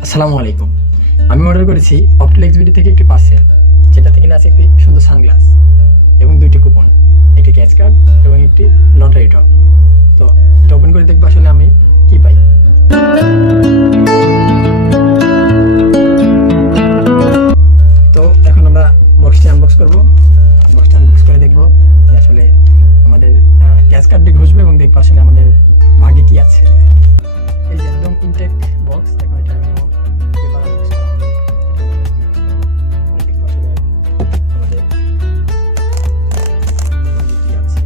আসসালামু আলাইকুম। আমি অর্ডার করেছি অপটিলেক্স বিডি থেকে একটি পার্সেল, যেটাতে কিনা আছে একটি সুন্দর সানগ্লাস এবং 2টি কুপন, একটি ক্যাশ কার্ড এবং একটি লটারি ড্র। তো এটা ওপেন করে দেখবো আসলে আমি কি পাই। তো এখন আমরা বক্সটি আনবক্স করবো। বক্সটি আনবক্স করে দেখবো যে আসলে আমাদের ক্যাশ কার্ডটি ঘুষবে এবং দেখবো আসলে আমাদের ভাগ্যে কি আছে। এই যে একদম ইনটেক বক্স, এখন এটা পেপার আনবক্স করা হবে। এটা দেখবো আসলে আমাদের ভাগ্যে কি আছে।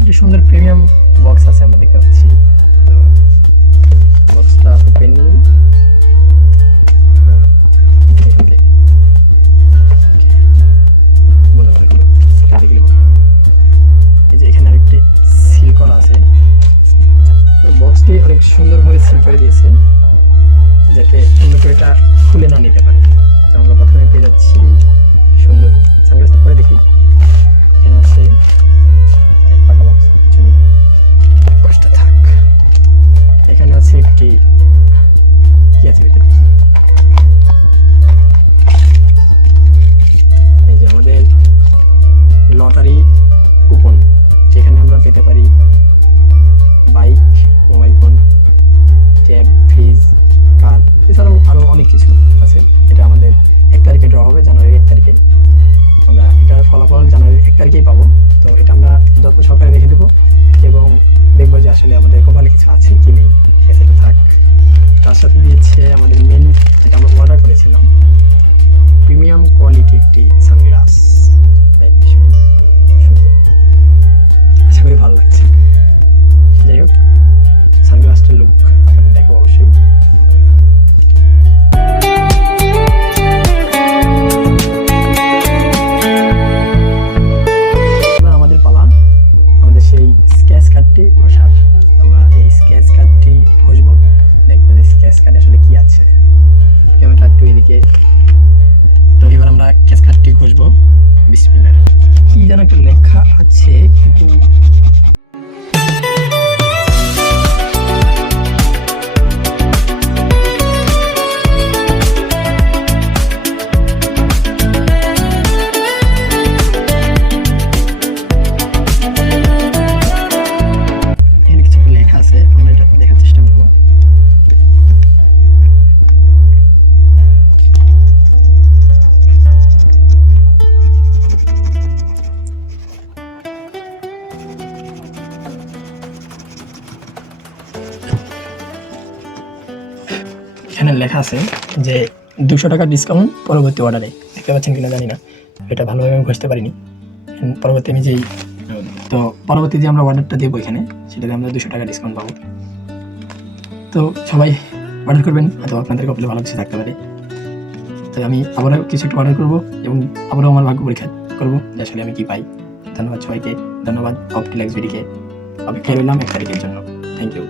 একটি সুন্দর প্রিমিয়াম বক্স আছে আমরা দেখতে পাচ্ছি। তো বক্সটা ওপেন সিল করা আছে। তো বক্সটি অনেক সুন্দরভাবে সিল করে দিয়েছে, যাতে অন্য করে এটা খুলে না নিতে পারে। তো আমরা প্রথমে পেয়ে যাচ্ছি সুন্দর সানগ্লাসটা, পরে দেখি এখানে আছে ফাঁকা বক্স, কিছু নেই, বক্সটা থাক। এখানে আছে একটি কি আছে ভিতরে, এই যে আমাদের লটারি কুপন, যেখানে আমরা পেতে পারি bike, mobile phone, tab, fridge, car, এছাড়াও আরও অনেক কিছু আছে। এটা আমাদের 1 তারিখে ড্র হবে, জানুয়ারির 1 তারিখে। আমরা এটার ফলাফল জানুয়ারির 1 তারিখেই পাবো। তো এটা আমরা যত্ন সহকারে রেখে দেবো এবং দেখবো যে আসলে আমাদের কপালে কিছু আছে কি নেই। ঠিক আছে, এটা থাক। তার সাথে দিয়েছে আমাদের মেন, যেটা আমরা অর্ডার করেছিলাম, প্রিমিয়াম কোয়ালিটি একটি সানগ্লাস। আশা করি ভালো লাগছে। যাই হোক, সানগ্লাসটার লুক আপনাদের দেখো অবশ্যই। এবার আমাদের পালা, আমাদের সেই স্কেচ কার্ডটি ঘষার। আমরা এই স্কেচ কার্ডটি ঘষবো, দেখবো যে স্কেচ কার্ডে আসলে কি আছে। ক্যামেরাটা একটু এদিকে। তো এবার আমরা স্কেচ কার্ডটি ঘষবো। বিসমিল্লাহ। কি যেন একটা লেখা আছে, কিন্তু এখানে কিছু একটা লেখা আছে, আমরা এটা দেখার চেষ্টা করবো। এখানে লেখা আছে যে 200 টাকা ডিসকাউন্ট পরবর্তী অর্ডারে। দেখতে পাচ্ছেন কিনা জানি না, এটা ভালোভাবে আমি বুঝতে পারিনি। পরবর্তী আমি যেই পরবর্তী যে আমরা অর্ডারটা দেবো এখানে, সেটাতে আমরা 200 টাকা ডিসকাউন্ট পাবো। তো সবাই অর্ডার করবেন, হয়তো আপনাদের কপালে ভালো কিছু থাকতে পারে। তো আমি আবারও কিছু একটা অর্ডার করবো এবং আবারও আমার ভাগ্য পরীক্ষা করবো যে আসলে আমি কি পাই। ধন্যবাদ সবাইকে, ধন্যবাদ অপটিলেক্স বিডিকে। অপেক্ষায় রইলাম 1 তারিখের জন্য। Thank you.